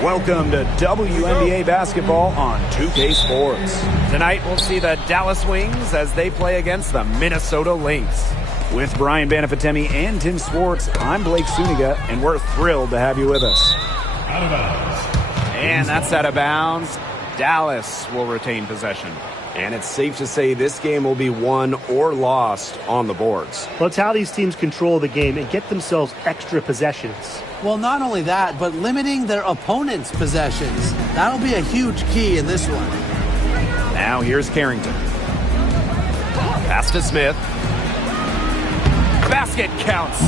Welcome to WNBA basketball on 2K Sports. Tonight we'll see the Dallas Wings as they play against the Minnesota Lynx. With Brian Banafatemi and Tim Swartz, I'm Blake Suniga, and we're thrilled to have you with us. Out of bounds. And that's out of bounds. Dallas will retain possession. And it's safe to say this game will be won or lost on the boards. Well, it's how these teams control the game and get themselves extra possessions. Well, not only that, but limiting their opponent's possessions. That'll be a huge key in this one. Now here's Carrington. Pass to Smith. Basket counts.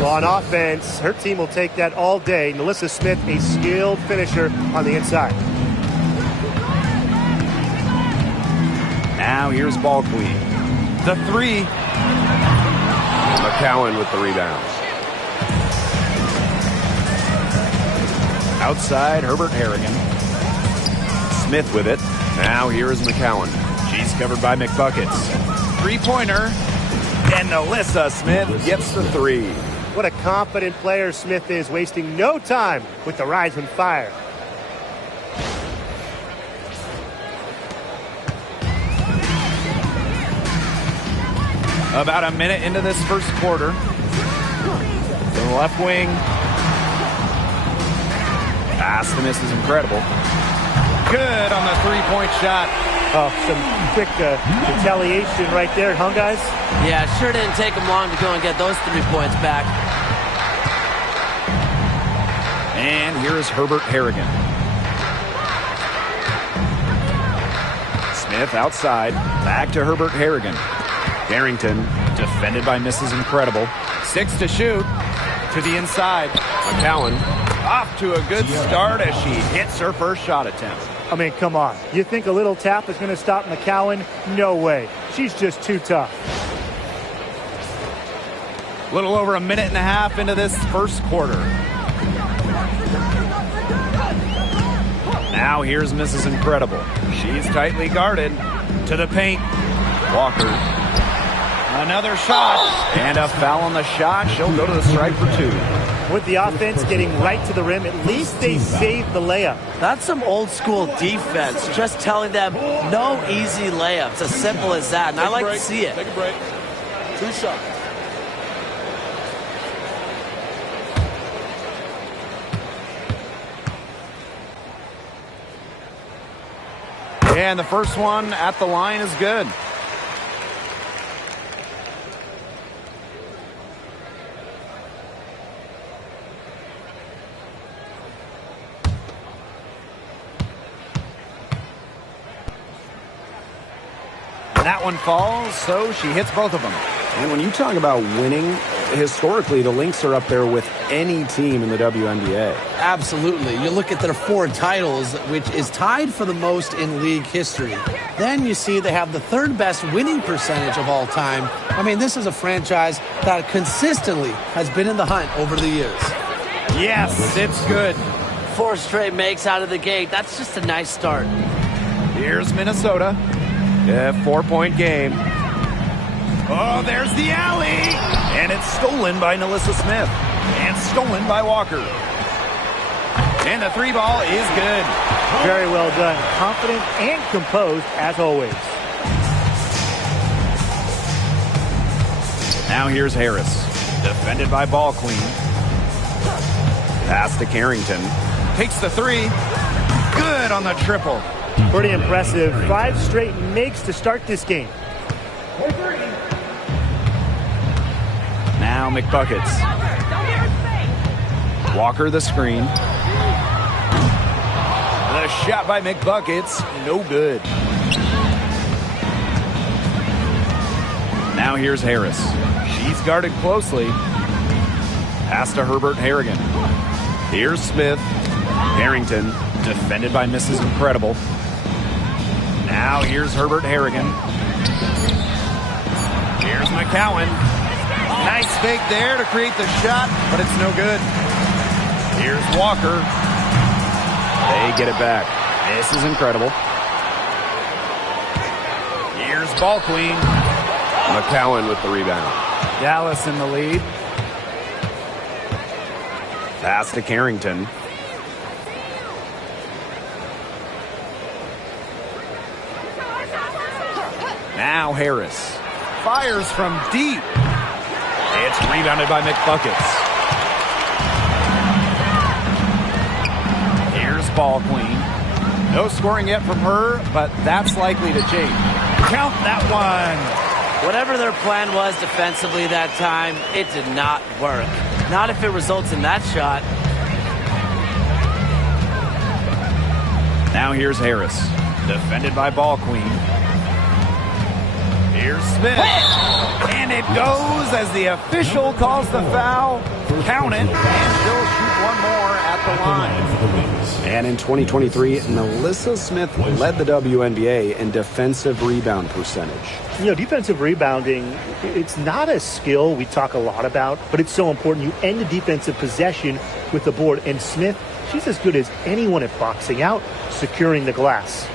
Well, on offense, her team will take that all day. Melissa Smith, a skilled finisher on the inside. Now here's Ball Queen. The three. McCowan with the rebounds. Outside, Herbert Harrigan. Smith with it. Now here is McCowan. She's covered by McBuckets. Three-pointer. And Alyssa Smith gets the three. What a confident player Smith is, wasting no time with the rising fire. About a minute into this first quarter. To the left wing. Pass to miss is incredible. Good on the three-point shot. Oh, some quick retaliation right there, huh, guys? Yeah, sure didn't take them long to go and get those 3 points back. And here is Herbert Harrigan. Smith outside. Back to Herbert Harrigan. Carrington, defended by Mrs. Incredible. 6 to shoot. To the inside. McCowan. Off to a good start as she hits her first shot attempt. I mean, come on. You think a little tap is going to stop McCowan? No way. She's just too tough. A little over a minute and a half into this first quarter. Now here's Mrs. Incredible. She's tightly guarded. To the paint. Walker. Another shot. And a foul on the shot. She'll go to the strike for two. With the offense getting right to the rim, at least they saved the layup. That's some old school defense, just telling them no easy layups, as simple as that. And I like to see it. Take a break. 2 shots. And the first one at the line is good. That one falls, so she hits both of them. And when you talk about winning, historically, the Lynx are up there with any team in the WNBA. Absolutely. You look at their 4 titles, which is tied for the most in league history. Then you see they have the 3rd best winning percentage of all time. I mean, this is a franchise that consistently has been in the hunt over the years. Yes, it's good. 4 straight makes out of the gate. That's just a nice start. Here's Minnesota. A 4-point game. Oh, there's the alley. And it's stolen by Alyssa Smith. And stolen by Walker. And the 3-ball is good. Very well done. Confident and composed as always. Now here's Harris. Defended by Ball Queen. Pass to Carrington. Takes the 3. Good on the triple. Pretty impressive. 5 straight makes to start this game. Now McBuckets. Walker the screen. The shot by McBuckets. No good. Now here's Harris. She's guarded closely. Pass to Herbert Harrigan. Here's Smith. Harrington. Defended by Mrs. Incredible. Now here's Herbert Harrigan. Here's McCowan. Nice fake there to create the shot, but it's no good. Here's Walker. They get it back. This is incredible. Here's Ball Queen. McCowan with the rebound. Dallas in the lead. Pass to Carrington. Now Harris. Fires from deep. It's rebounded by McBuckets. Here's Ball Queen. No scoring yet from her, but that's likely to change. Count that one. Whatever their plan was defensively that time, it did not work. Not if it results in that shot. Now here's Harris. Defended by Ball Queen. Here's Smith. And it goes as the official calls the foul. Count it, and he'll shoot one more at the line. And in 2023, Melissa Smith led the WNBA in defensive rebound percentage. You know, defensive rebounding, it's not a skill we talk a lot about, but it's so important. You end the defensive possession with the board. And Smith, she's as good as anyone at boxing out, securing the glass.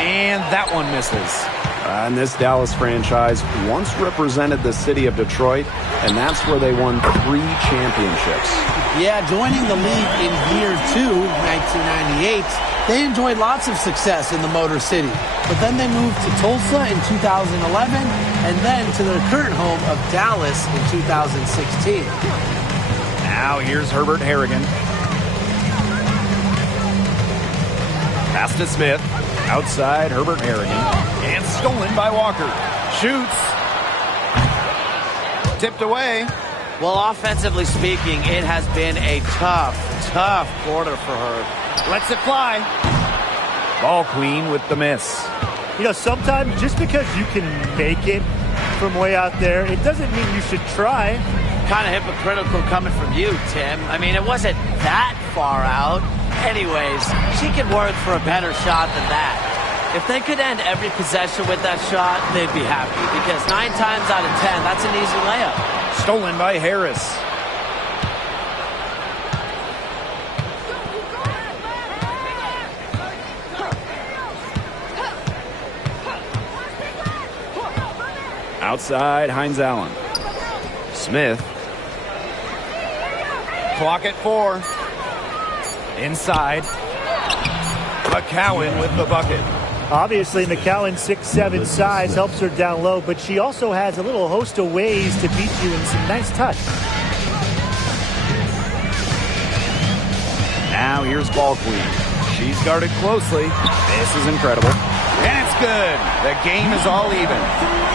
And that one misses. And this Dallas franchise once represented the city of Detroit, and that's where they won 3 championships. Yeah, joining the league in year 2, 1998, they enjoyed lots of success in the Motor City. But then they moved to Tulsa in 2011, and then to their current home of Dallas in 2016. Now here's Herbert Harrigan. Pass to Smith. Outside, Herbert Harrigan. And stolen by Walker. Shoots. Tipped away. Well, offensively speaking, it has been a tough quarter for her. Lets it fly. Ball Queen with the miss. You know, sometimes just because you can make it from way out there, it doesn't mean you should try. Kind of hypocritical coming from you, Tim. I mean, it wasn't that far out. Anyways, she could work for a better shot than that. If they could end every possession with that shot, they'd be happy. Because 9 times out of 10, that's an easy layup. Stolen by Harris. Outside, Hines Allen. Smith. Clock at 4. Inside. McCowan with the bucket. Obviously, McCowan's 6'7" size helps her down low, but she also has a little host of ways to beat you in some nice touch. Now here's Ball Queen. She's guarded closely. This is incredible. And it's good. The game is all even.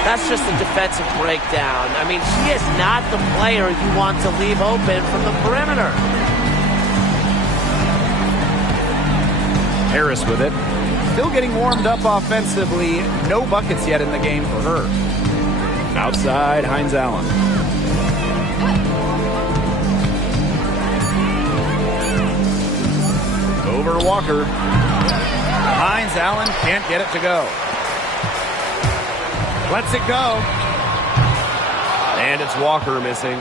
That's just a defensive breakdown. I mean, she is not the player you want to leave open from the perimeter. Harris with it. Still getting warmed up offensively. No buckets yet in the game for her. Outside, Hines Allen. Over Walker. Hines Allen can't get it to go. Lets it go. And it's Walker missing.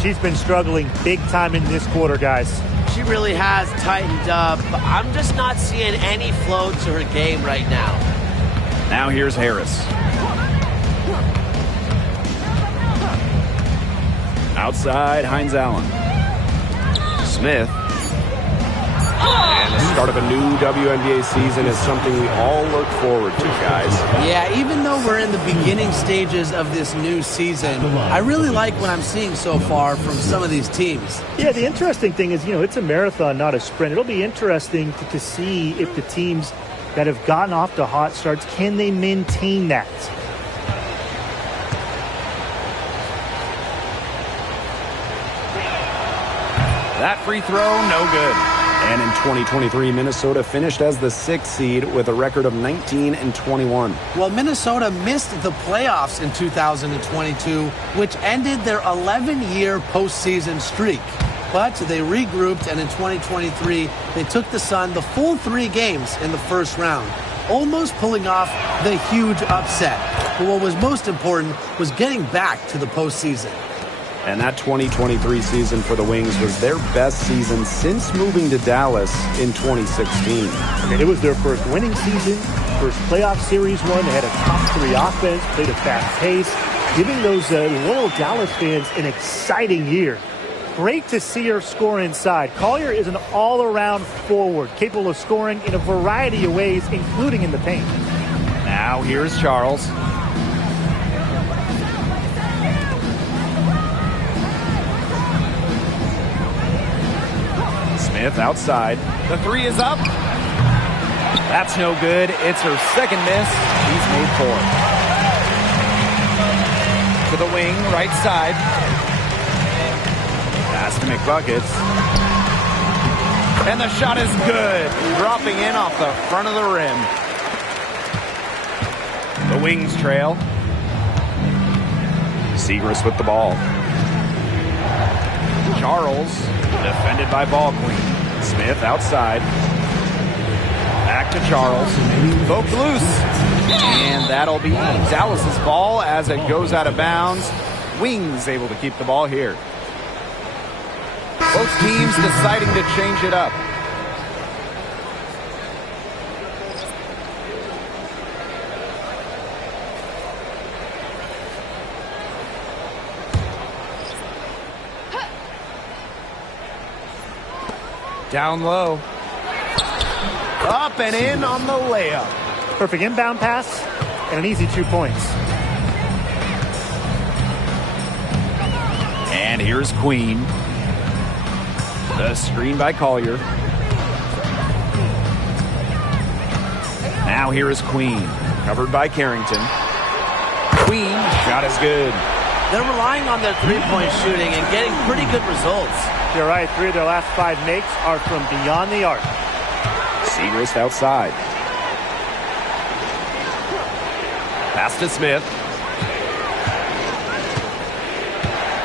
She's been struggling big time in this quarter, guys. She really has tightened up. I'm just not seeing any flow to her game right now. Now here's Harris. Outside, Hines Allen. Smith. And the start of a new WNBA season is something we all look forward to, guys. Yeah, even though we're in the beginning stages of this new season, I really like what I'm seeing so far from some of these teams. Yeah, the interesting thing is, you know, it's a marathon, not a sprint. It'll be interesting to see if the teams that have gotten off to hot starts, can they maintain that? That free throw, no good. And in 2023, Minnesota finished as the 6th seed with a record of 19-21. Well, Minnesota missed the playoffs in 2022, which ended their 11-year postseason streak. But they regrouped, and in 2023, they took the Sun the full 3 games in the first round, almost pulling off the huge upset. But what was most important was getting back to the postseason. And that 2023 season for the Wings was their best season since moving to Dallas in 2016. It was their first winning season, first playoff series win. They had a top-3 offense, played a fast pace, giving those loyal Dallas fans an exciting year. Great to see her score inside. Collier is an all-around forward, capable of scoring in a variety of ways, including in the paint. Now here's Charles. Smith outside. The three is up. That's no good. It's her second miss. He's made 4. To the wing, right side. Pass to McBuckets. And the shot is good. Dropping in off the front of the rim. The Wings trail. Segrist with the ball. Charles, defended by Ball Queen. Smith outside. Back to Charles. Poked loose. And that'll be Dallas's ball as it goes out of bounds. Wings able to keep the ball here. Both teams deciding to change it up. Down low. Up and in on the layup. Perfect inbound pass and an easy 2 points. And here's Queen. The screen by Collier. Now here is Queen. Covered by Carrington. Queen, shot is good. They're relying on their three-point shooting and getting pretty good results. You're right. 3 of their last 5 makes are from beyond the arc. Segrist outside. Pass to Smith.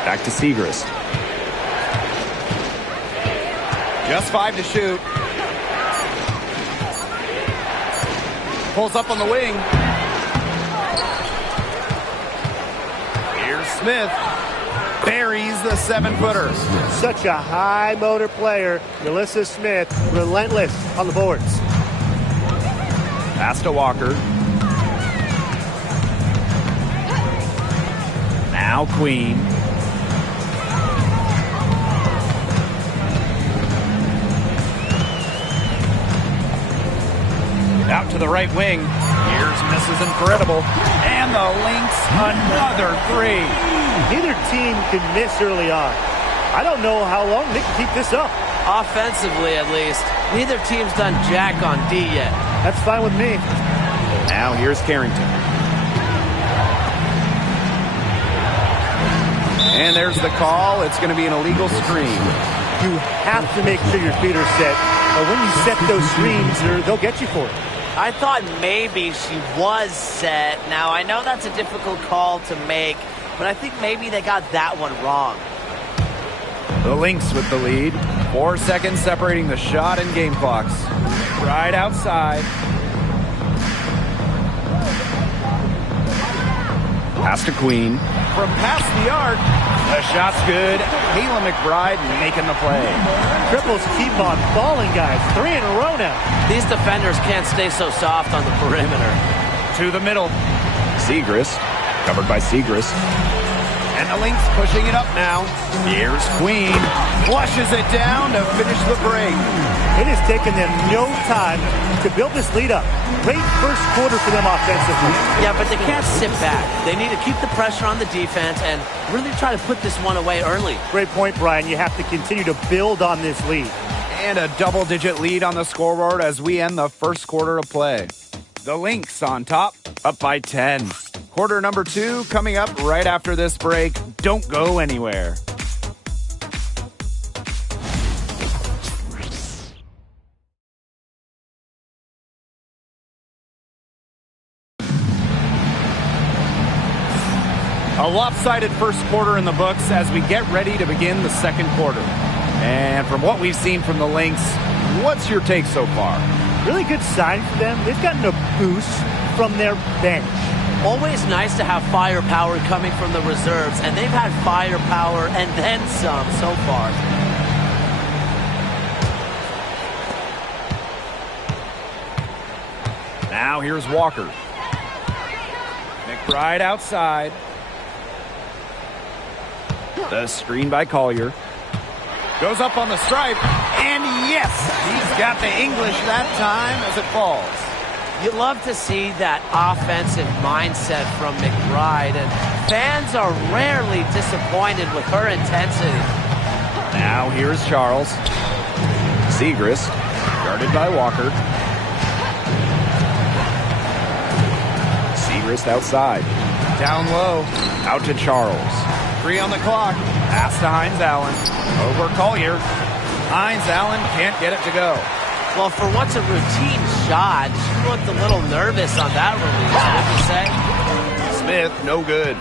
Back to Segrist. Just 5 to shoot. Pulls up on the wing. Here's Smith. Buries the 7-footer. Such a high motor player. Melissa Smith, relentless on the boards. Pass to Walker. Now Queen. Out to the right wing. Here's Mrs. Incredible. And the Lynx, another 3. Neither team can miss early on. I don't know how long they can keep this up. Offensively, at least. Neither team's done jack on D yet. That's fine with me. Now here's Carrington. And there's the call. It's going to be an illegal screen. You have to make sure your feet are set. But when you set those screens, they'll get you for it. I thought maybe she was set. Now, I know that's a difficult call to make, but I think maybe they got that one wrong. The Lynx with the lead. 4 seconds separating the shot and game clocks. Right outside. Pass to Queen. From past the arc. The shot's good. Kayla McBride making the play. Triples keep on falling, guys. 3 in a row now. These defenders can't stay so soft on the perimeter. To the middle. Segrist. Covered by Segrist. And the Lynx pushing it up now. Here's Queen. Flushes it down to finish the break. It has taken them no time to build this lead up. Great first quarter for them offensively. Yeah, but they can't sit back. They need to keep the pressure on the defense and really try to put this one away early. Great point, Brian. You have to continue to build on this lead. And a double-digit lead on the scoreboard as we end the first quarter of play. The Lynx on top, up by 10. Quarter number 2 coming up right after this break. Don't go anywhere. A lopsided first quarter in the books as we get ready to begin the second quarter. And from what we've seen from the Lynx, what's your take so far? Really good sign for them. They've gotten a boost from their bench. Always nice to have firepower coming from the reserves, and they've had firepower and then some so far. Now here's Walker. McBride outside. The screen by Collier. Goes up on the stripe, and yes, he's got the English that time as it falls. You love to see that offensive mindset from McBride, and fans are rarely disappointed with her intensity. Now here's Charles. Segrist, guarded by Walker. Segrist outside. Down low. Out to Charles. 3 on the clock. Pass to Hines Allen. Over Collier. Hines Allen can't get it to go. Well, for what's a routine shot, she looked a little nervous on that release, wouldn't you say? Smith, no good.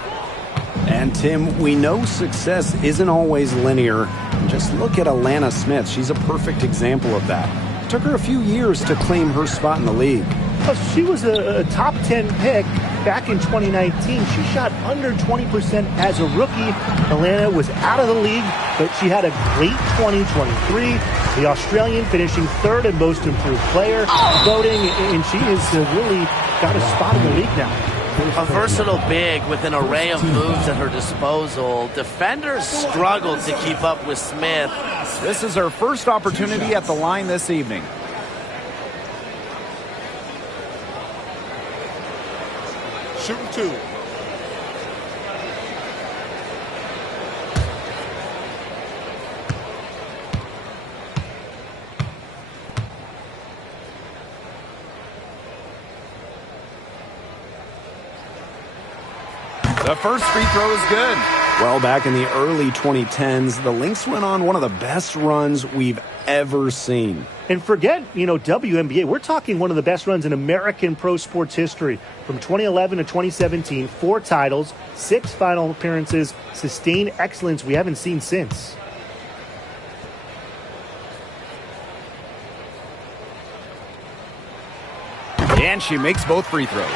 And Tim, we know success isn't always linear. Just look at Alana Smith. She's a perfect example of that. It took her a few years to claim her spot in the league. She was a top 10 pick back in 2019. She shot under 20% as a rookie. Alana was out of the league, but she had a great 2023. The Australian finishing third in most improved player voting, and she has really got a spot in the league now. A versatile big with an array of moves at her disposal. Defenders struggled to keep up with Smith. This is her first opportunity at the line this evening. Shooting 2. The first free throw is good. Well, back in the early 2010s, the Lynx went on one of the best runs we've ever seen. And forget, WNBA. We're talking one of the best runs in American pro sports history. From 2011 to 2017, 4 titles, 6 final appearances, sustained excellence we haven't seen since. And she makes both free throws.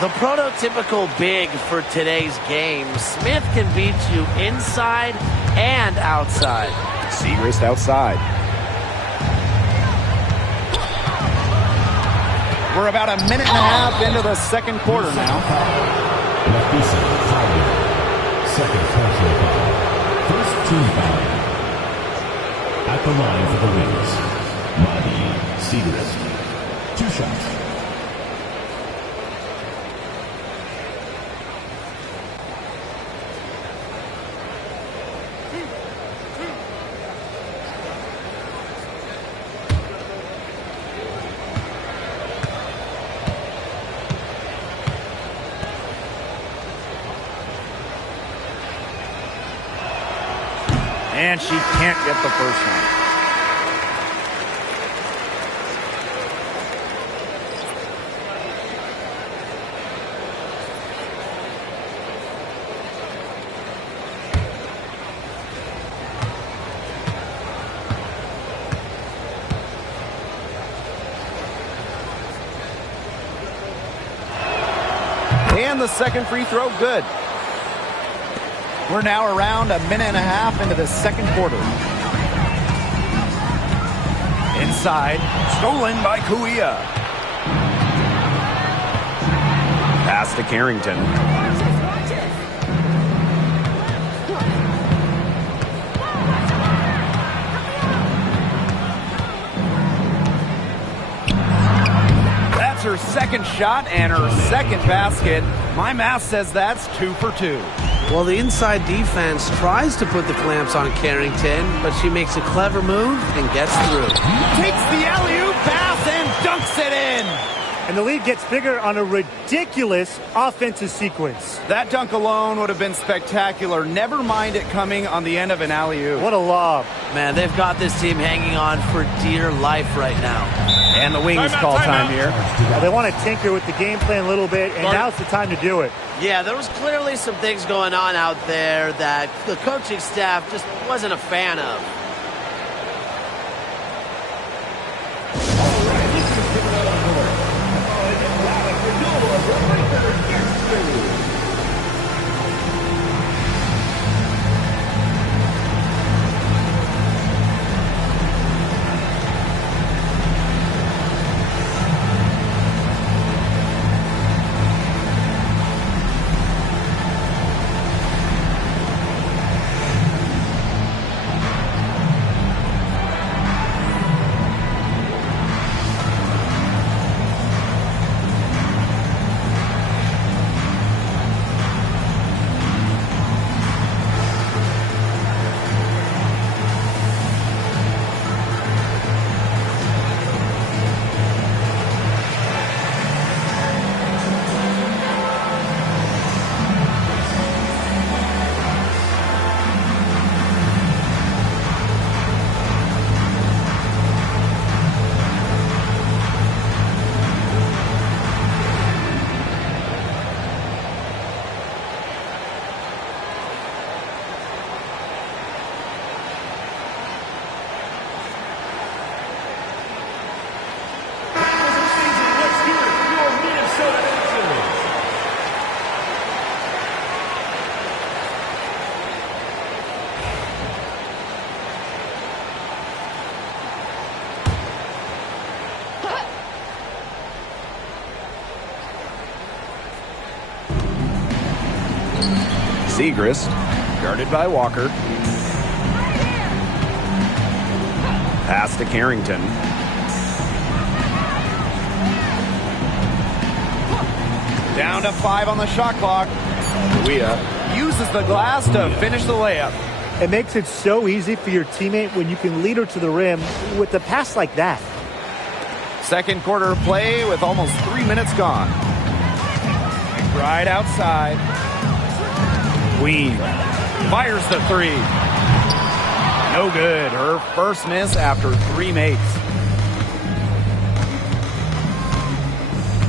The prototypical big for today's game. Smith can beat you inside and outside. Segrist outside. We're about a minute and a half into the second quarter now. Second personal foul. First team foul. At the line for the Lynx, Maddie Segrist. 2 shots. And she can't get the first one. And the second free throw, good. We're now around a minute and a half into the second quarter. Inside, stolen by Kuia. Pass to Carrington. That's her second shot and her second basket. My math says that's 2 for 2. Well, the inside defense tries to put the clamps on Carrington, but she makes a clever move and gets through. Takes the alley-oop pass and dunks it in. And the lead gets bigger on a ridiculous offensive sequence. That dunk alone would have been spectacular. Never mind it coming on the end of an alley-oop. What a lob. Man, they've got this team hanging on for dear life right now. And the Wings call time here. They want to tinker with the game plan a little bit, and now's the time to do it. Yeah, there was clearly some things going on out there that the coaching staff just wasn't a fan of. Segrist, guarded by Walker. Pass to Carrington. Down to 5 on the shot clock. Kuia uses the glass to finish the layup. It makes it so easy for your teammate when you can lead her to the rim with a pass like that. Second quarter play with almost 3 minutes gone. Right outside. Queen fires the 3. No good. Her first miss after 3 makes.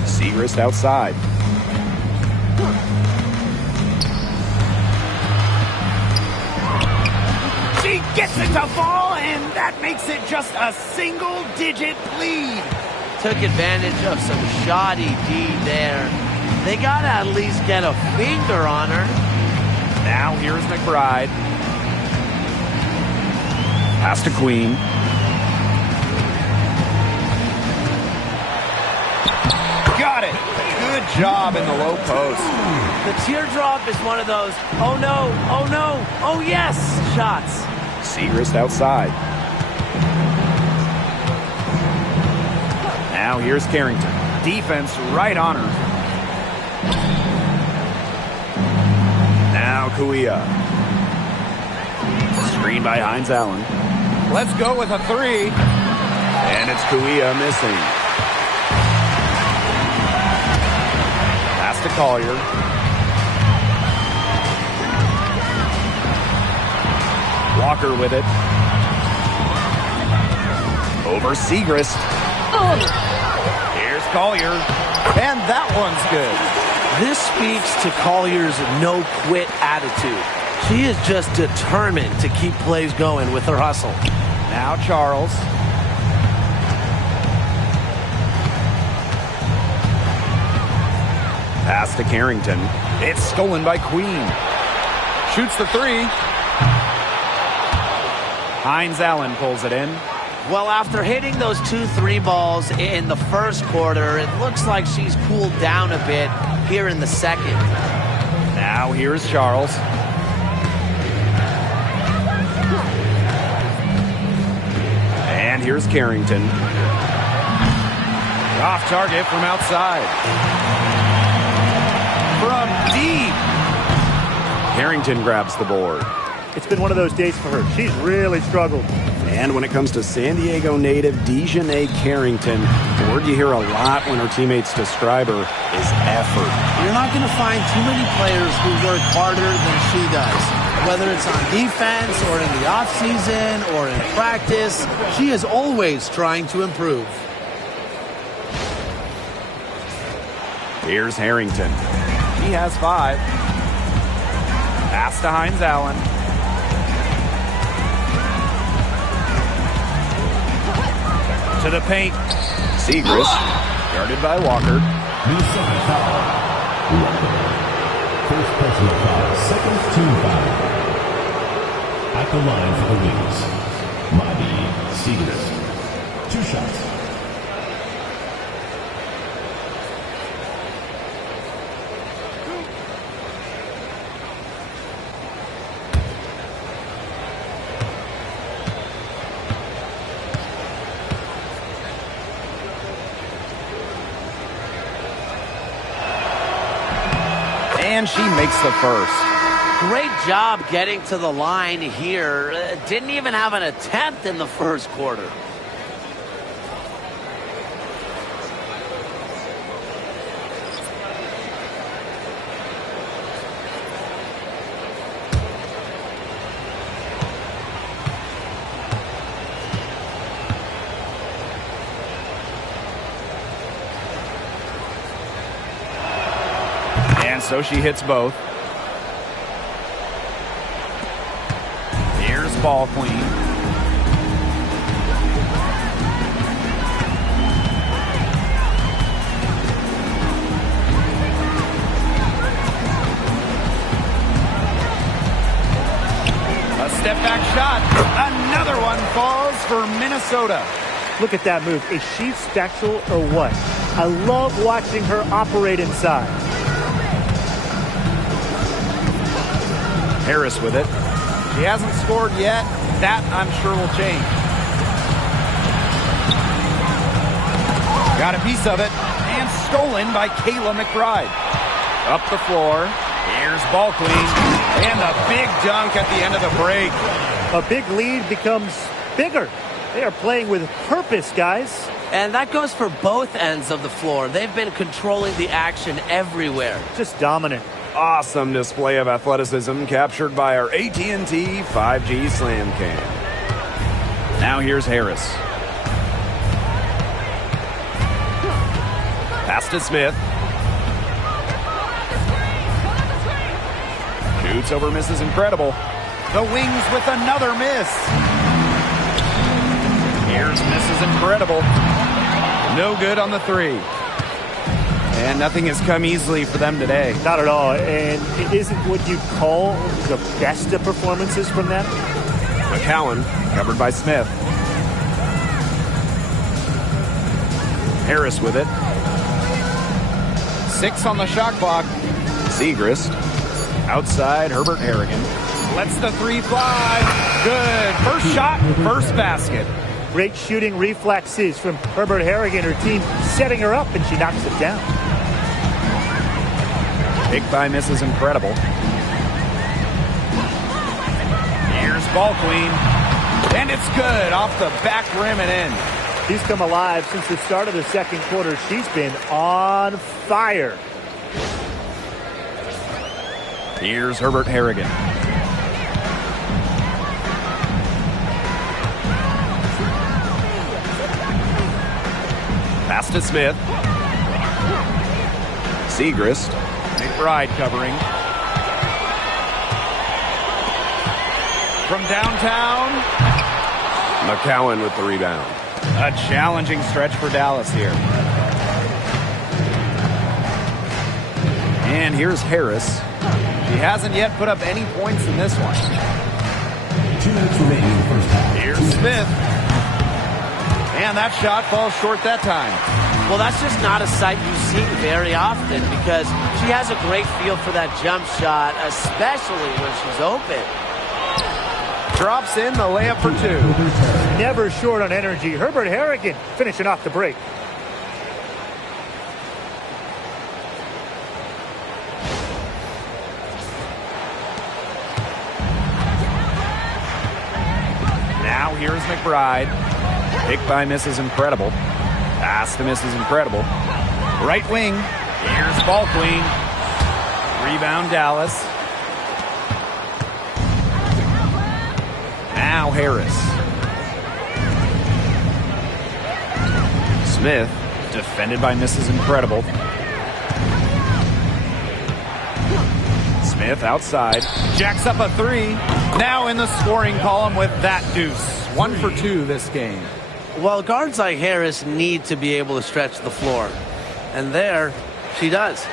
Segrist outside. She gets it to fall, and that makes it just a single-digit lead. Took advantage of some shoddy D there. They got to at least get a finger on her. Now here's McBride. Pass to Queen. Got it. Good job in the low post. The teardrop is one of those, oh no, oh no, oh yes, shots. Segrist outside. Now here's Carrington. Defense right on her. Now Kuia. Screen by Hines Allen. Let's go with a 3. And it's Kuia missing. Pass to Collier. Walker with it. Over Segrist. Here's Collier. And that one's good. This speaks to Collier's no-quit attitude. She is just determined to keep plays going with her hustle. Now Charles. Pass to Carrington. It's stolen by Queen. Shoots the 3. Hines Allen pulls it in. Well, after hitting those 2-3 balls in the first quarter, it looks like she's cooled down a bit here in the second. Now here's Charles. And here's Carrington. Off target from outside. From deep. Carrington grabs the board. It's been one of those days for her. She's really struggled. And when it comes to San Diego native Dejanay Carrington, the word you hear a lot when her teammates describe her is effort. You're not going to find too many players who work harder than she does. Whether it's on defense or in the offseason or in practice, she is always trying to improve. Here's Harrington. He has 5. Pass to Hines Allen. To the paint. Segrist, guarded by Walker. The second foul. Walker. First personal foul. Second team foul. At the line for the Lynx. Madi Segrist. 2 shots. And she makes the first. Great job getting to the line here. Didn't even have an attempt in the first quarter. And so she hits both. Here's ball queen. A step back shot. Another one falls for Minnesota. Look at that move. Is she special or what? I love watching her operate inside. Harris with it. She hasn't scored yet. That, I'm sure, will change. Got a piece of it. And stolen by Kayla McBride. Up the floor. Here's ball clean. And the big dunk at the end of the break. A big lead becomes bigger. They are playing with purpose, guys. And that goes for both ends of the floor. They've been controlling the action everywhere. Just dominant. Awesome display of athleticism captured by our AT&T 5G Slam Cam. Now here's Harris. Pass to Smith. Shoots over, misses, incredible. The Wings with another miss. Here's misses, incredible. No good on the three. And nothing has come easily for them today. Not at all. And it isn't what you call the best of performances from them. McCowan covered by Smith. Harris with it. 6 on the shot clock. Segrist. Outside, Herbert Harrigan. Lets the three fly. Good. First shot, first basket. Great shooting reflexes from Herbert Harrigan. Her team setting her up, and she knocks it down. Pick by misses, incredible. Here's ball queen. And it's good. Off the back rim and in. She's come alive since the start of the second quarter. She's been on fire. Here's Herbert Harrigan. Pass to Smith. Segrist. McBride covering. From downtown. McCowan with the rebound. A challenging stretch for Dallas here. And here's Harris. She hasn't yet put up any points in this one. 2 minutes remaining in the first half. Here's Smith. And that shot falls short that time. Well, that's just not a sight you see very often because she has a great feel for that jump shot, especially when she's open. Drops in the layup for 2. Never short on energy. Herbert Harrigan finishing off the break. Now here's McBride. Pick by misses, incredible. Pass to misses, incredible. Right wing. Here's ball queen. Rebound Dallas. Now Harris. Smith, defended by misses, incredible. Smith outside. Jacks up a 3. Now in the scoring column with that deuce. 1 for 2 this game. Well, guards like Harris need to be able to stretch the floor. And there, she does.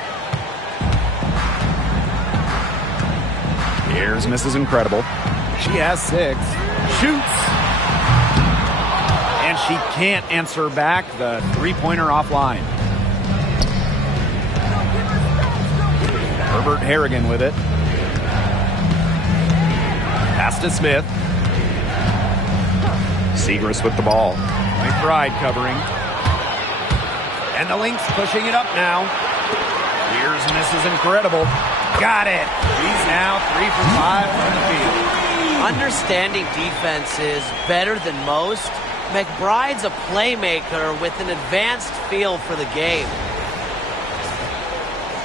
Here's Mrs. Incredible. She has 6. Shoots. And she can't answer back the three-pointer offline. Herbert Harrigan with it. Pass to Smith. Segrist with the ball. McBride covering. And the Lynx pushing it up now. Here's Mrs. Incredible. Got it. He's now 3 for 5 from the field. Understanding defense is better than most. McBride's a playmaker with an advanced feel for the game.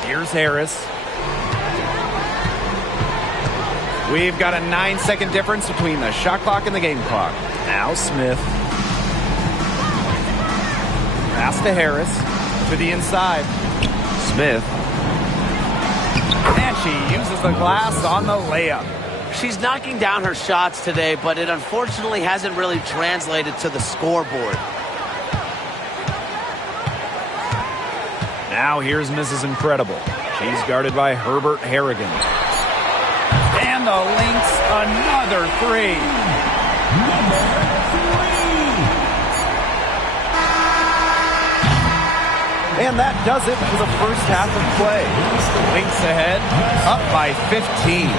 Here's Harris. We've got a 9-second difference between the shot clock and the game clock. Now Smith. Pass to Harris. To the inside. Smith. And she uses the glass on the layup. She's knocking down her shots today, but it unfortunately hasn't really translated to the scoreboard. Now here's Mrs. Incredible. She's guarded by Herbert Harrigan. And the Lynx, another 3. And that does it for the first half of play. Lynx ahead, up by 15.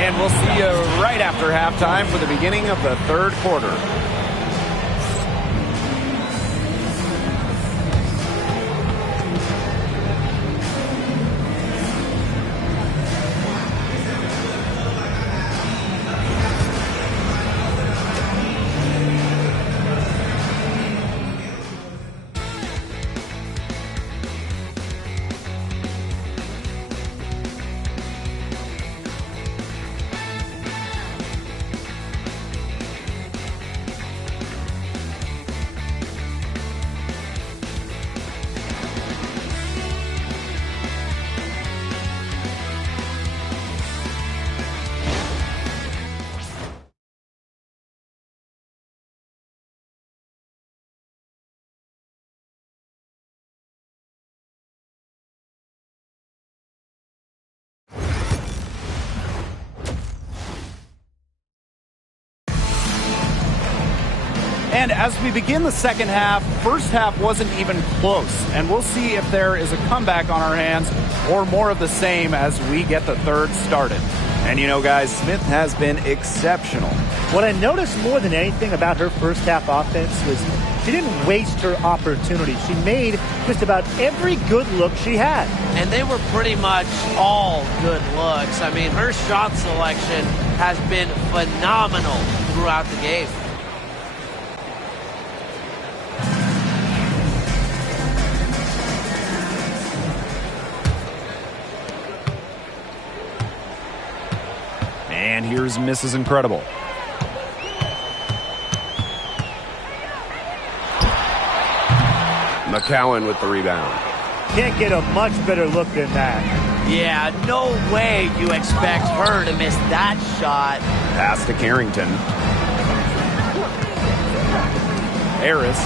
And we'll see you right after halftime for the beginning of the third quarter. And as we begin the second half, first half wasn't even close. And we'll see if there is a comeback on our hands or more of the same as we get the third started. And you know, guys, Smith has been exceptional. What I noticed more than anything about her first half offense was she didn't waste her opportunity. She made just about every good look she had. And they were pretty much all good looks. I mean, her shot selection has been phenomenal throughout the game. And here's Mrs. Incredible. McCowan with the rebound. Can't get a much better look than that. Yeah, no way you expect her to miss that shot. Pass to Carrington. Harris.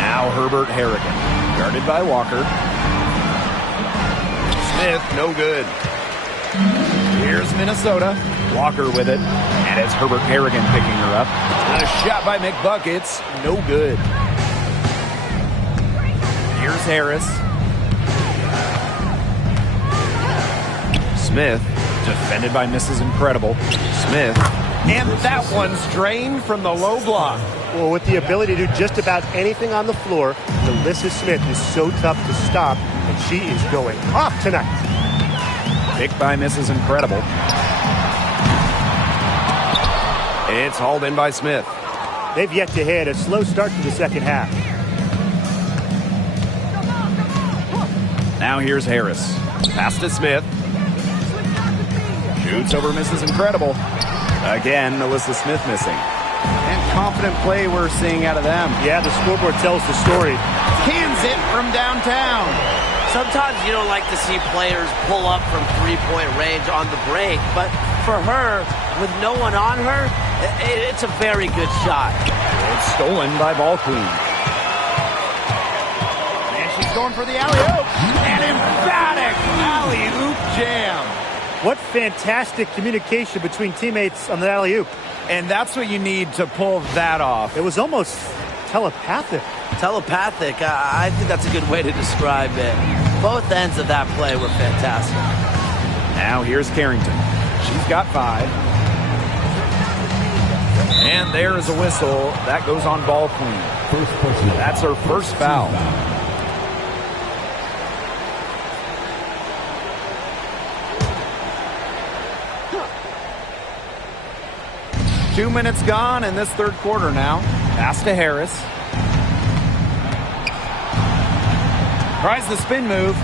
Now Herbert Harrigan. Guarded by Walker. Smith, no good. Here's Minnesota. Walker with it. And it's Herbert Harrigan picking her up. A shot by McBuckets. No good. Here's Harris. Smith. Defended by Mrs. Incredible. Smith. And that one's drained from the low block. Well, with the ability to do just about anything on the floor, Alyssa Smith is so tough to stop, and she is going off tonight. Picked by Mrs. Incredible. It's hauled in by Smith. They've yet to hit a slow start to the second half. Now here's Harris. Pass to Smith. Shoots over Mrs. Incredible. Again, Alyssa Smith missing. And confident play we're seeing out of them. Yeah, the scoreboard tells the story. Cans it from downtown. Sometimes you don't like to see players pull up from three-point range on the break, but for her, with no one on her, it's a very good shot. It's stolen by Ball Queen. And she's going for the alley-oop. An emphatic alley-oop jam. What fantastic communication between teammates on the alley-oop. And that's what you need to pull that off. It was almost telepathic. Telepathic, I think that's a good way to describe it. Both ends of that play were fantastic. Now here's Carrington. She's got 5. And there's a whistle. That goes on Ball Queen. That's her first foul. 2 minutes gone in this third quarter now. Pass to Harris. Tries the spin move.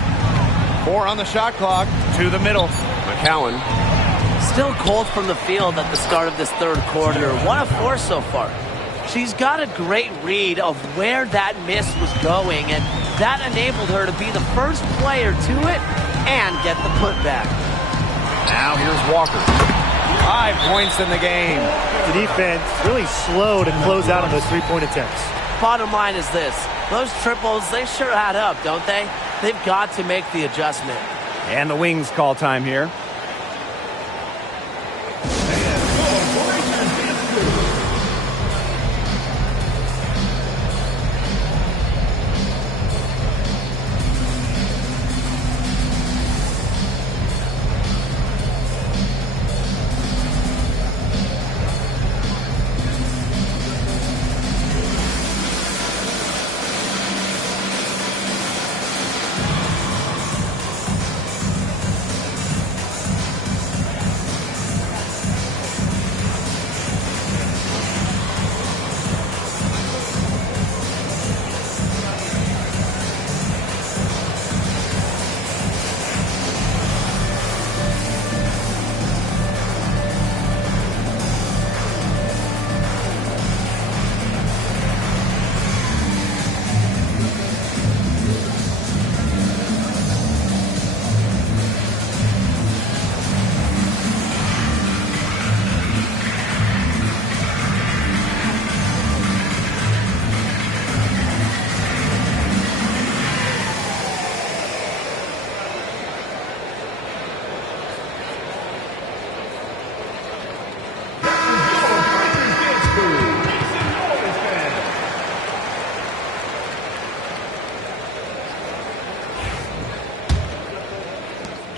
4 on the shot clock. To the middle. McCowan. Still cold from the field at the start of this third quarter. 1 of 4 so far. She's got a great read of where that miss was going, and that enabled her to be the first player to it and get the putback. Now here's Walker. 5 points in the game. The defense really slow to close out on those three-point attempts. Bottom line is this. Those triples, they sure add up, don't they? They've got to make the adjustment. And the Wings call time here.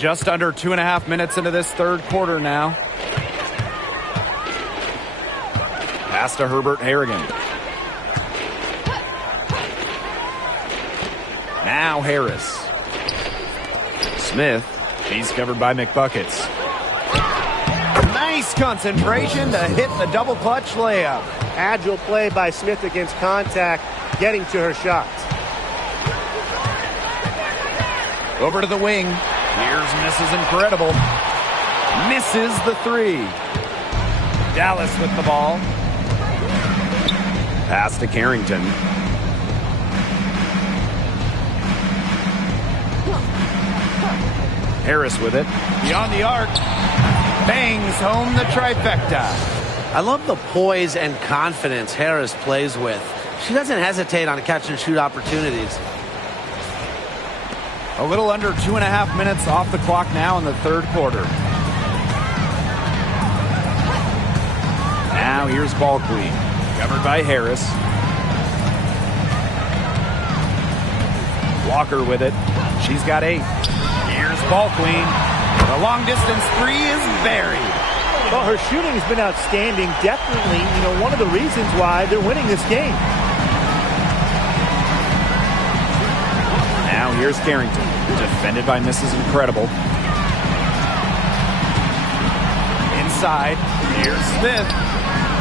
Just under 2.5 minutes into this third quarter now. Pass to Herbert Harrigan. Now Harris. Smith. He's covered by McBuckets. Nice concentration to hit the double clutch layup. Agile play by Smith against contact, getting to her shots. Over to the wing. Here's Mrs. Incredible. Misses the three. Dallas with the ball. Pass to Carrington. Harris with it. Beyond the arc. Bangs home the trifecta. I love the poise and confidence Harris plays with. She doesn't hesitate on catch and shoot opportunities. A little under 2.5 minutes off the clock now in the third quarter. Now here's Ball Queen. Covered by Harris. Walker with it. She's got 8. Here's Ball Queen. The long distance three is buried. Well, her shooting has been outstanding. Definitely, one of the reasons why they're winning this game. Now here's Carrington. Defended by Mrs. Incredible. Inside. Here's Smith.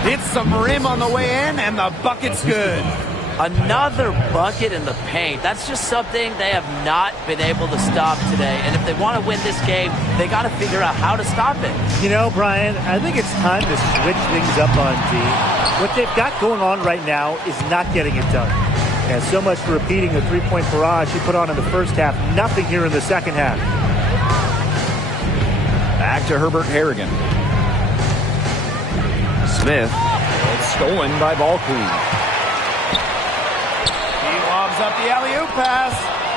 Hits some rim on the way in, and the bucket's good. Another bucket in the paint. That's just something they have not been able to stop today. And if they want to win this game, they got to figure out how to stop it. Brian, I think it's time to switch things up on D. What they've got going on right now is not getting it done. And so much for repeating the three-point barrage she put on in the first half. Nothing here in the second half. Back to Herbert Harrigan. Smith. It's stolen by Ball Queen. He lobs up the alley-oop pass.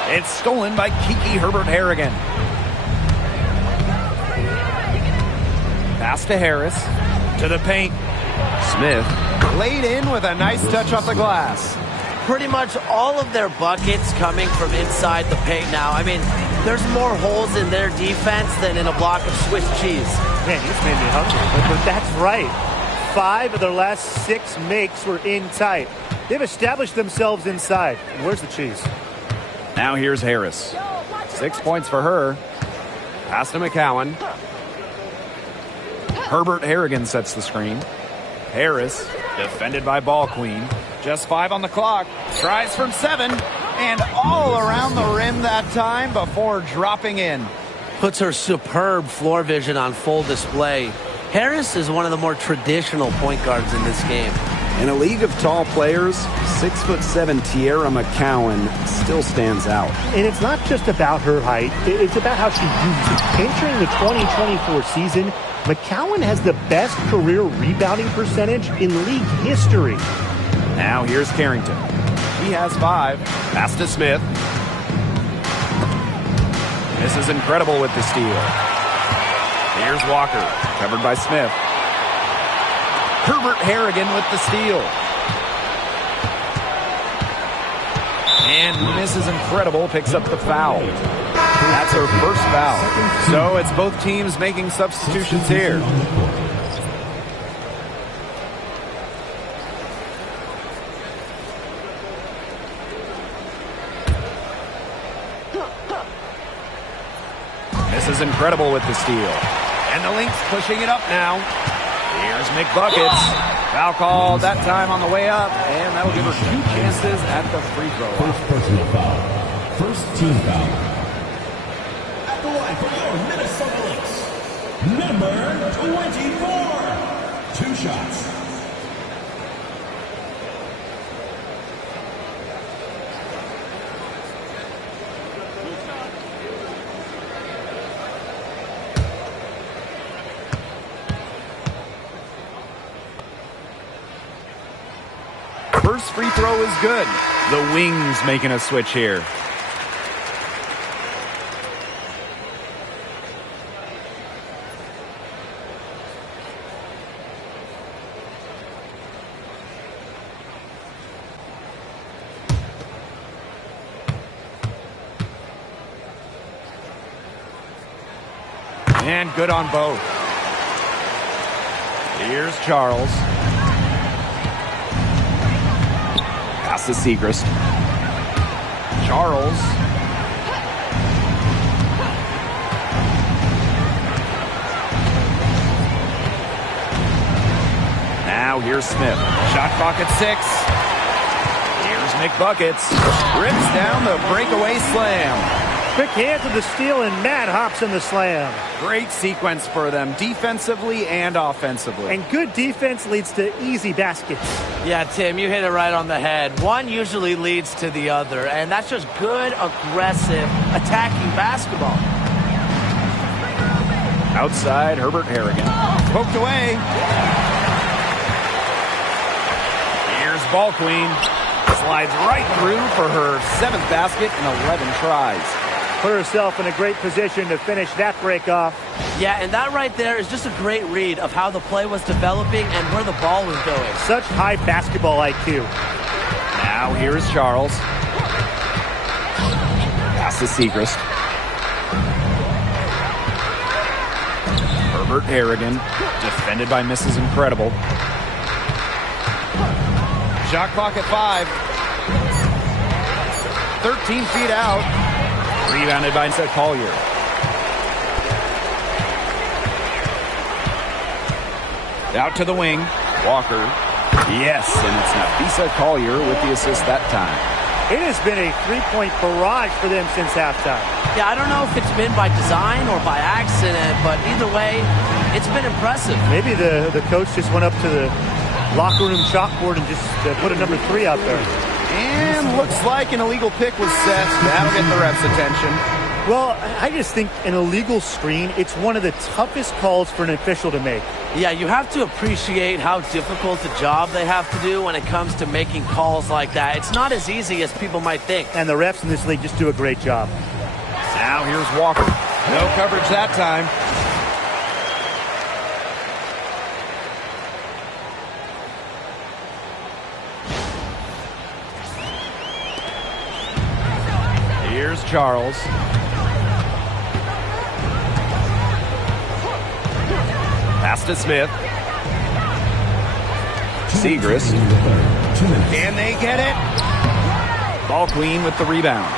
It's stolen by Kiki Herbert Harrigan. Pass to Harris. To the paint. Smith laid in with a nice touch off the glass. Pretty much all of their buckets coming from inside the paint now. I mean, there's more holes in their defense than in a block of Swiss cheese. Man, you just made me hungry. But that's right. 5 of their last 6 makes were in tight. They've established themselves inside. And where's the cheese? Now here's Harris. 6 points for her. Pass to McCowan. Herbert Harrigan sets the screen. Harris, defended by Ball Queen. Just 5 on the clock. Tries from 7. And all around the rim that time before dropping in. Puts her superb floor vision on full display. Harris is one of the more traditional point guards in this game. In a league of tall players, 6'7" Tierra McCowan still stands out. And it's not just about her height. It's about how she uses it. Entering the 2024 season, McCowan has the best career rebounding percentage in league history. Now here's Carrington. He has 5. Pass to Smith. This is Incredible with the steal. Here's Walker, covered by Smith. Herbert Harrigan with the steal. And Mrs. Incredible picks up the foul. That's her first foul. So it's both teams making substitutions here. Mrs. Incredible with the steal. And the Lynx pushing it up now. Here's McBuckets. Foul called that time on the way up, and that'll give her 2 chances at the free throw. First personal foul. First team foul. At the line for your Minnesota Lynx, number 24. 2 shots. First free throw is good. The Wings making a switch here. And good on both. Here's Charles. Pass to Segrist. Charles. Now here's Smith. Shot clock at 6. Here's McBuckets. Rips down the breakaway slam. Quick hands with the steal, and Matt hops in the slam. Great sequence for them, defensively and offensively. And good defense leads to easy baskets. Yeah, Tim, you hit it right on the head. One usually leads to the other, and that's just good, aggressive, attacking basketball. Outside, Herbert Harrigan. Poked away. Here's Ball Queen. Slides right through for her 7th basket in 11 tries. Put herself in a great position to finish that break off. Yeah, and that right there is just a great read of how the play was developing and where the ball was going. Such high basketball IQ. Now here's Charles. Pass to Segrist. Herbert Harrigan, defended by Mrs. Incredible. Shot clock at 5. 13 feet out. Rebounded by Collier. Out to the wing. Walker. Yes, and it's Nafisa Collier with the assist that time. It has been a three-point barrage for them since halftime. Yeah, I don't know if it's been by design or by accident, but either way, it's been impressive. Maybe the coach just went up to the locker room chalkboard and just put a number 3 out there. And looks like an illegal pick was set. That'll get the ref's attention. Well, I just think an illegal screen, it's one of the toughest calls for an official to make. Yeah, you have to appreciate how difficult a job they have to do when it comes to making calls like that. It's not as easy as people might think. And the refs in this league just do a great job. Now here's Walker. No coverage that time. Here's Charles. Pass to Smith. Segrist. Can they get it? Ball Queen with the rebound.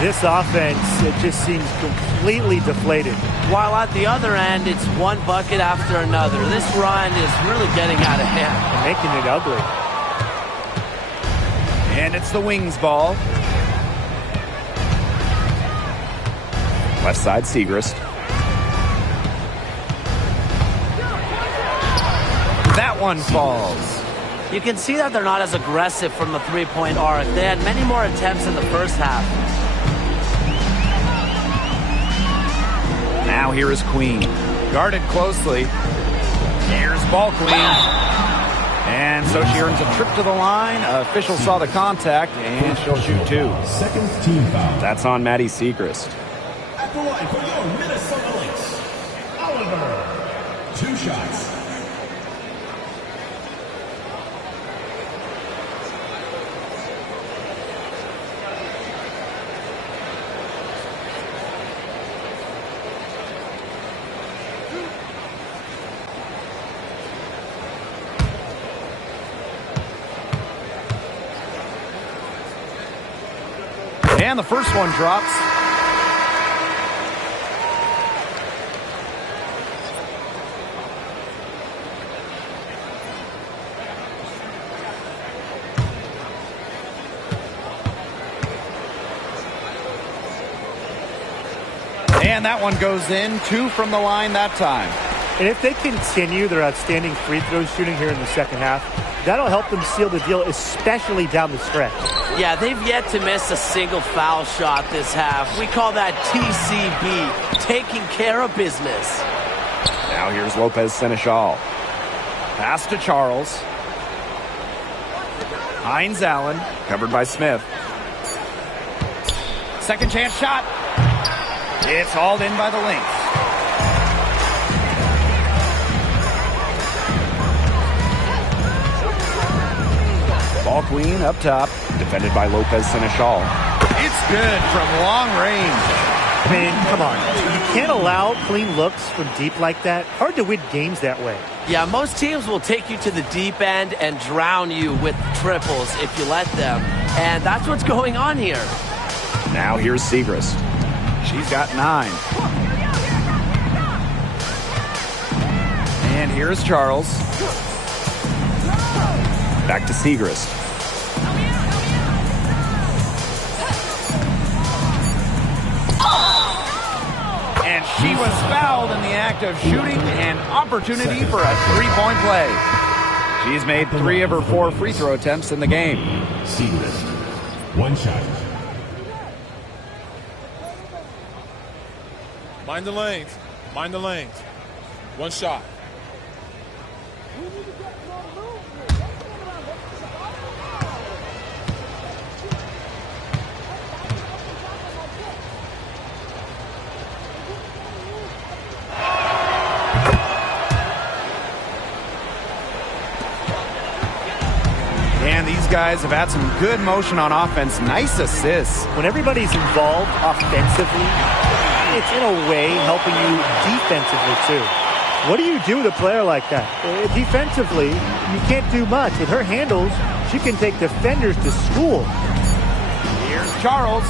This offense, it just seems completely deflated. While at the other end, it's one bucket after another. This run is really getting out of hand. Making it ugly. And it's the Wings ball. Left side, Segrist. That one falls. You can see that they're not as aggressive from the three-point arc. They had many more attempts in the first half. Now here is Queen. Guarded closely. Here's Ball Queen. And so she earns a trip to the line. Official saw the contact, and she'll shoot 2. Second team foul. That's on Maddie Segrist. At the line for your Minnesota Lynx, Oliver. 2 shots. And the first one drops. And that one goes in. 2 from the line that time. And if they continue their outstanding free throw shooting here in the second half, that'll help them seal the deal, especially down the stretch. Yeah, they've yet to miss a single foul shot this half. We call that TCB, taking care of business. Now here's Lopez Seneschal. Pass to Charles. Hines Allen, covered by Smith. Second chance shot. It's hauled in by the Lynx. Ball Queen up top, defended by Lopez Seneschal. It's good from long range. I mean, come on. You can't allow clean looks from deep like that. Hard to win games that way. Yeah, most teams will take you to the deep end and drown you with triples if you let them. And that's what's going on here. Now here's Segrist. She's got 9. And here's Charles. Back to Segrist. And she was fouled in the act of shooting, an opportunity for a 3-point play. She's made 3 of her 4 free throw attempts in the game. Segrist, 1 shot. Mind the lanes. Mind the lanes. 1 shot. And these guys have had some good motion on offense. Nice assists. When everybody's involved offensively, it's in a way helping you defensively too. What do you do with a player like that? Defensively, you can't do much. With her handles, she can take defenders to school. Here's Charles.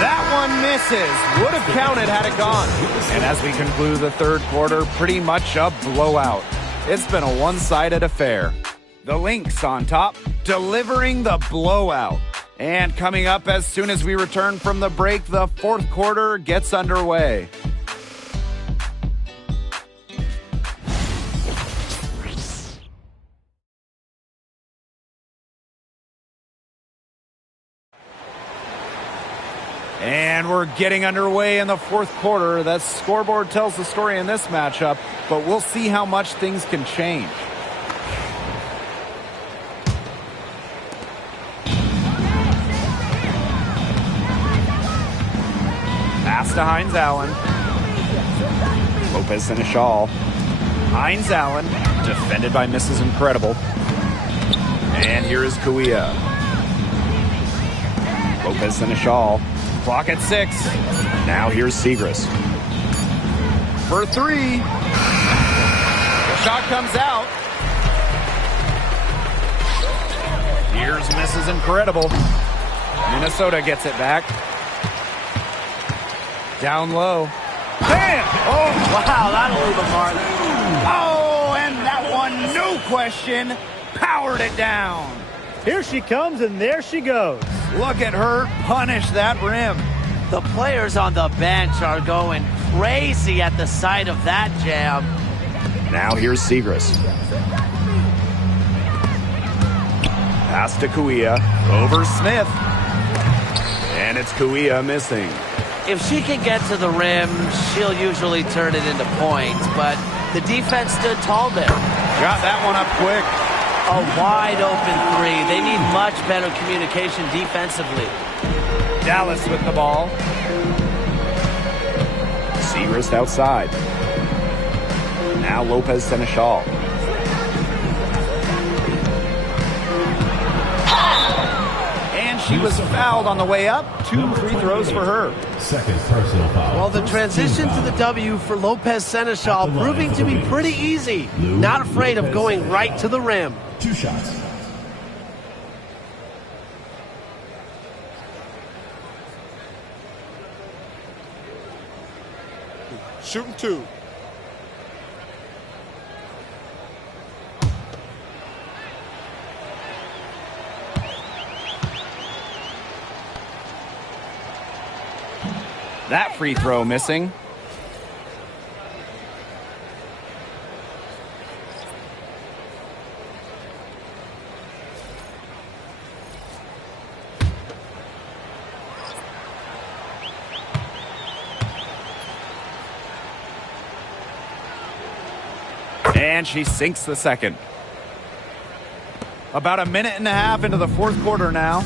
That one misses. Would have counted had it gone. And as we conclude the third quarter, pretty much a blowout. It's been a one-sided affair. The Lynx on top, delivering the blowout. And coming up as soon as we return from the break, the fourth quarter gets underway. And we're getting underway in the fourth quarter. That scoreboard tells the story in this matchup, but we'll see how much things can change. Pass to Hines Allen. Lopez Seneschal. Hines Allen, defended by Mrs. Incredible. And here is Kuia. Lopez Seneschal. Clock at 6. Now here's Segrist. For 3. The shot comes out. Here's Mrs. Incredible. Minnesota gets it back. Down low. Bam! Oh, wow, that'll leave a mark. Oh, and that one, no question, powered it down. Here she comes, and there she goes. Look at her punish that rim. The players on the bench are going crazy at the sight of that jam. Now here's Segrist. Pass to Kuia. Over Smith. And it's Kuia missing. If she can get to the rim, she'll usually turn it into points, but the defense stood tall there. Got that one up quick. A wide open 3. They need much better communication defensively. Dallas with the ball. Segrist outside. Now Lopez Seneschal. And she was fouled on the way up. 2 free throws for her. Second personal foul. Well, the transition to the W for Lopez Seneschal proving to be pretty easy. Not afraid of going right to the rim. 2 shots. Shooting 2. That free throw missing. And she sinks the second. About a minute and a half into the fourth quarter now.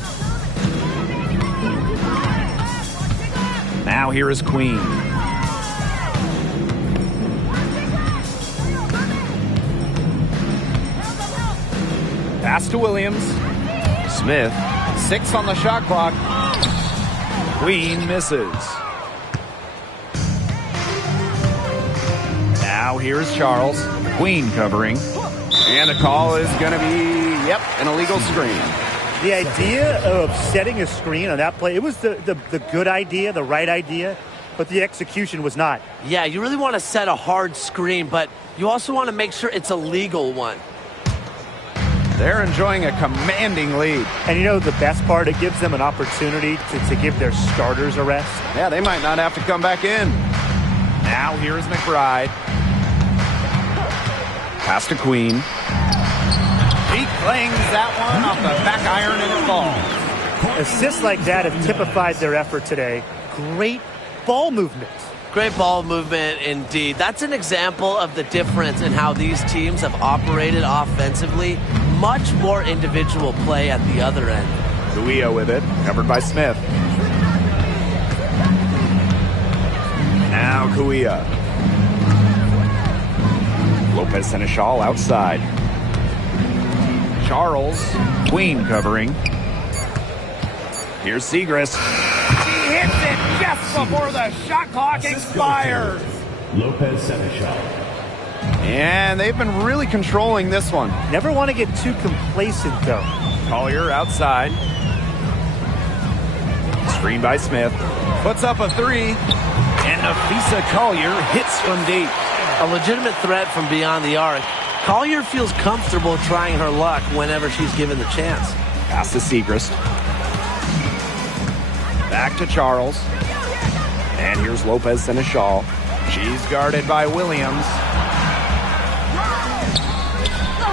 Now here is Queen. Pass to Williams. Smith. 6 on the shot clock. Queen misses. Now here's Charles. Queen covering. And the call is going to be, an illegal screen. The idea of setting a screen on that play, it was the good idea, the right idea, but the execution was not. Yeah, you really want to set a hard screen, but you also want to make sure it's a legal one. They're enjoying a commanding lead. And you know the best part, it gives them an opportunity to give their starters a rest. Yeah, they might not have to come back in. Now here's McBride. Pass to Queen. He clangs that one off the back iron and it falls. Assists like that have typified their effort today. Great ball movement. Great ball movement indeed. That's an example of the difference in how these teams have operated offensively. Much more individual play at the other end. Kuia with it, covered by Smith. Now Kuia. Lopez Seneschal outside. Charles, Queen covering. Here's Siegrist. He hits it just before the shot clock expires. Lopez Seneschal. And they've been really controlling this one. Never want to get too complacent, though. Collier outside. Screen by Smith. Puts up a three. And Nafisa Collier hits from deep. A legitimate threat from beyond the arc. Collier feels comfortable trying her luck whenever she's given the chance. Pass to Siegrist. Back to Charles. And here's Lopez Seneschal. She's guarded by Williams.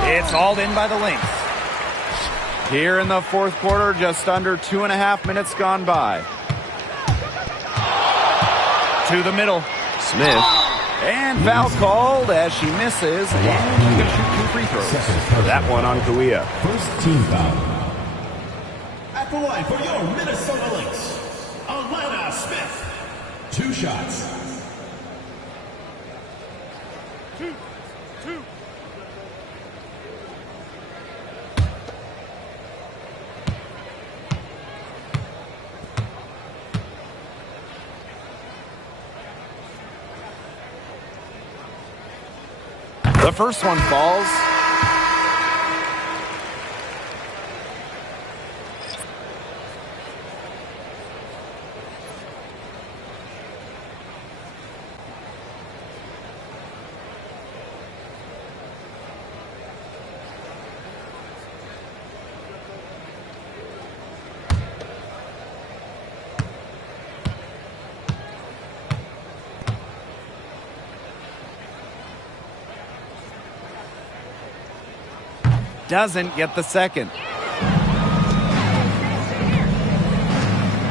It's hauled in by the Lynx. Here in the fourth quarter, just under 2.5 minutes gone by. To the middle. Smith. And foul called as she misses. And she's going to shoot 2 free throws. That one on Kuia. First team foul. At the line for your Minnesota Lynx, Alana Smith. 2 shots. The first one falls. Doesn't get the second.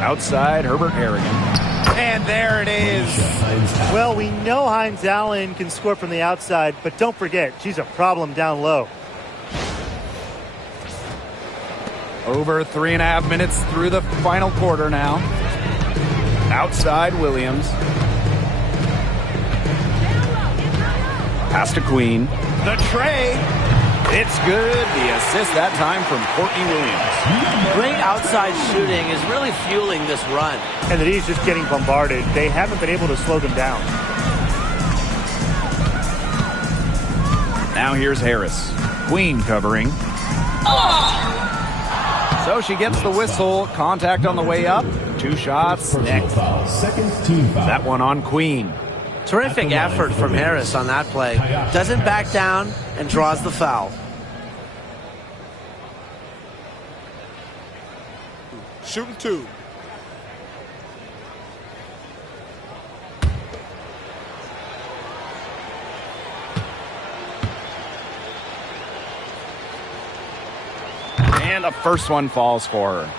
Outside, Herbert Harrigan. And there it is. Well, we know Hines Allen can score from the outside, but don't forget, she's a problem down low. Over 3.5 minutes through the final quarter now. Outside, Williams. Pass to Queen. The tray. It's good. The assist that time from Courtney Williams. Great outside shooting is really fueling this run. And the D's just getting bombarded. They haven't been able to slow them down. Now here's Harris. Queen covering. So she gets the whistle. Contact on the way up. 2 shots. Next. Second team foul. That one on Queen. Terrific effort from Harris on that play. Doesn't back down and draws the foul. Shooting 2. And the first one falls for her.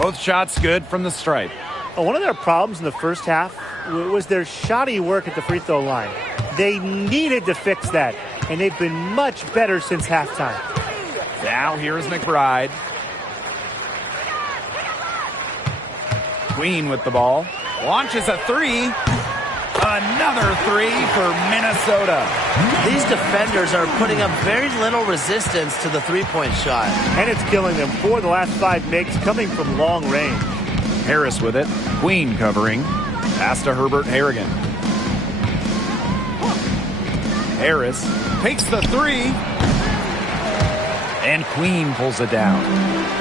Both shots good from the stripe. One of their problems in the first half was their shoddy work at the free throw line. They needed to fix that, and they've been much better since halftime. Now here's McBride. Queen with the ball. Launches a three. Another three for Minnesota. These defenders are putting up very little resistance to the three-point shot. And it's killing them. 4 of the last 5 makes coming from long range. Harris with it. Queen covering. Pass to Herbert Harrigan. Harris takes the three. And Queen pulls it down.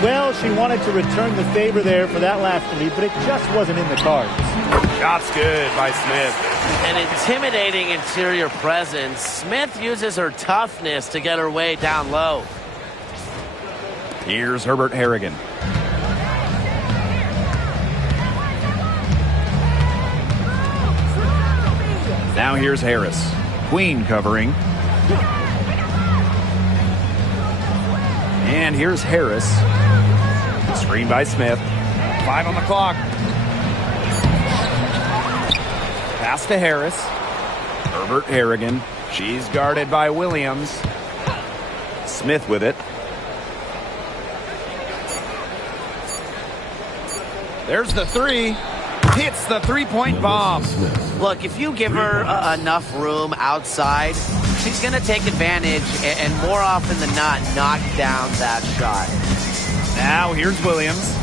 Well, she wanted to return the favor there for that last lead, but it just wasn't in the cards. Shot's good by Smith. An intimidating interior presence. Smith uses her toughness to get her way down low. Here's Herbert Harrigan. Now here's Harris. Queen covering. And here's Harris. Screen by Smith. 5 on the clock. Pass to Harris. Herbert Harrigan. She's guarded by Williams. Smith with it. There's the three. Hits the three-point bomb. Look, if you give her enough room outside, she's going to take advantage and more often than not knock down that shot. Now here's Williams.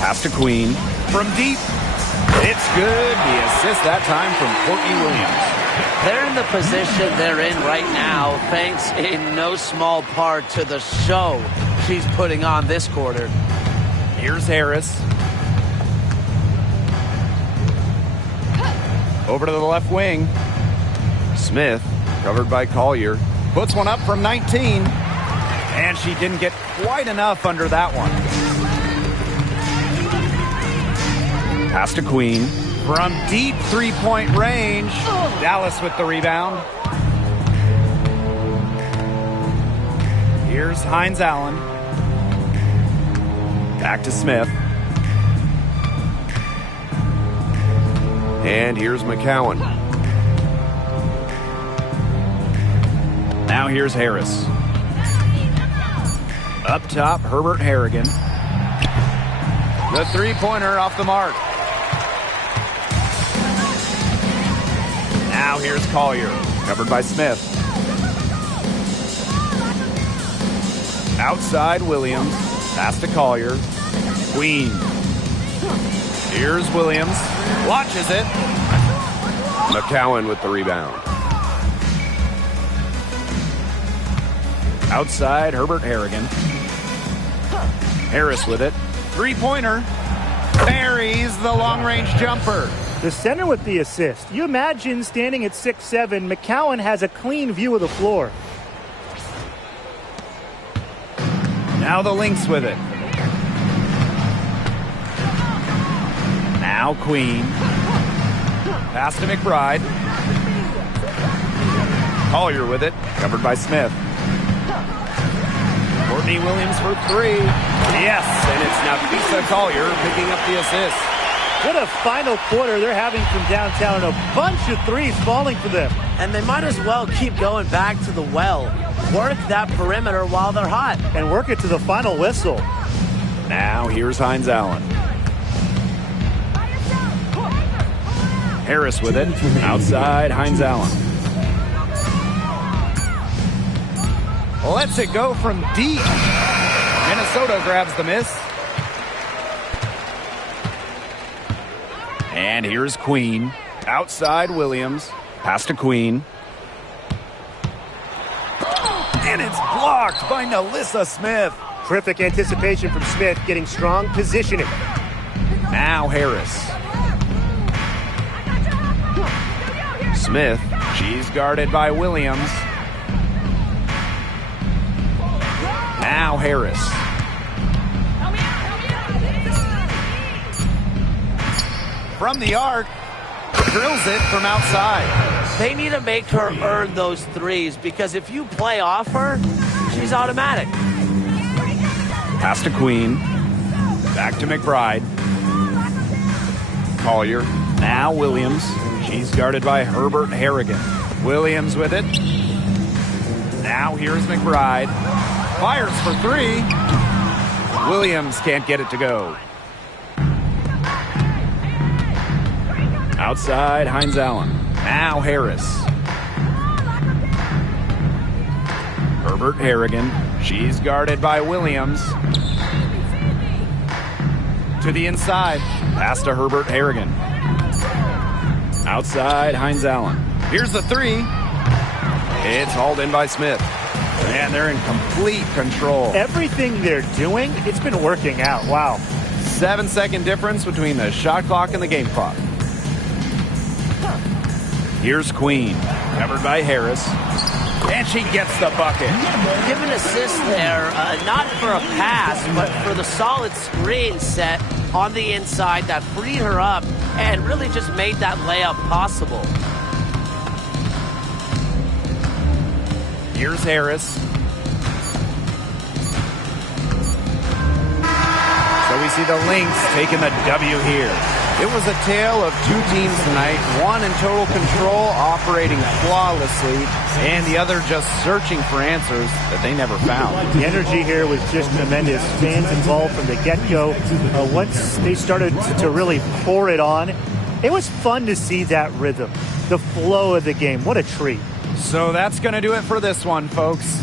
Pass to Queen. From deep. It's good. The assist that time from Courtney Williams. They're in the position they're in right now thanks in no small part to the show she's putting on this quarter. Here's Harris. Over to the left wing. Smith, covered by Collier, puts one up from 19. And she didn't get quite enough under that one. Pass to Queen. From deep three-point range. Dallas with the rebound. Here's Hines Allen. Back to Smith. And here's McCowan. Now here's Harris. Up top, Herbert Harrigan. The three-pointer off the mark. Now here's Collier, covered by Smith. Outside, Williams. Pass to Collier. Queen. Here's Williams. Launches it. McCowan with the rebound. Outside, Herbert Harrigan. Harris with it. Three-pointer. Buries the long-range jumper. The center with the assist. You imagine standing at 6'7", McCowan has a clean view of the floor. Now the Lynx with it. Now Queen. Pass to McBride. Collier with it. Covered by Smith. Courtney Williams for three. Yes, and it's Nafisa Collier picking up the assist. What a final quarter they're having from downtown. A bunch of threes falling for them. And they might as well keep going back to the well. Work that perimeter while they're hot. And work it to the final whistle. Now here's Hines Allen. Harris with it. Outside, Hines Allen. Lets it go from deep. Minnesota grabs the miss. And here's Queen. Outside, Williams. Pass to Queen. And it's blocked by Nalissa Smith. Terrific anticipation from Smith, getting strong positioning. Now Harris. Smith. She's guarded by Williams. Now Harris. From the arc. Drills it from outside. They need to make her earn those threes because if you play off her, she's automatic. Pass to Queen. Back to McBride. Collier. Now Williams. She's guarded by Herbert Harrigan. Williams with it. Now here's McBride. Fires for three. Williams can't get it to go. Outside, Hines Allen. Now Harris. Herbert Harrigan. She's guarded by Williams. To the inside. Pass to Herbert Harrigan. Outside, Hines Allen. Here's the three. It's hauled in by Smith. And they're in complete control. Everything they're doing, it's been working out. Wow. 7-second difference between the shot clock and the game clock. Here's Queen. Covered by Harris. And she gets the bucket. Give an assist there, not for a pass, but for the solid screen set on the inside that freed her up and really just made that layup possible. Here's Harris. So we see the Lynx taking the W here. It was a tale of two teams tonight, one in total control, operating flawlessly, and the other just searching for answers that they never found. The energy here was just tremendous. Fans involved from the get-go. Once they started to really pour it on, it was fun to see that rhythm, the flow of the game. What a treat. So that's going to do it for this one, folks.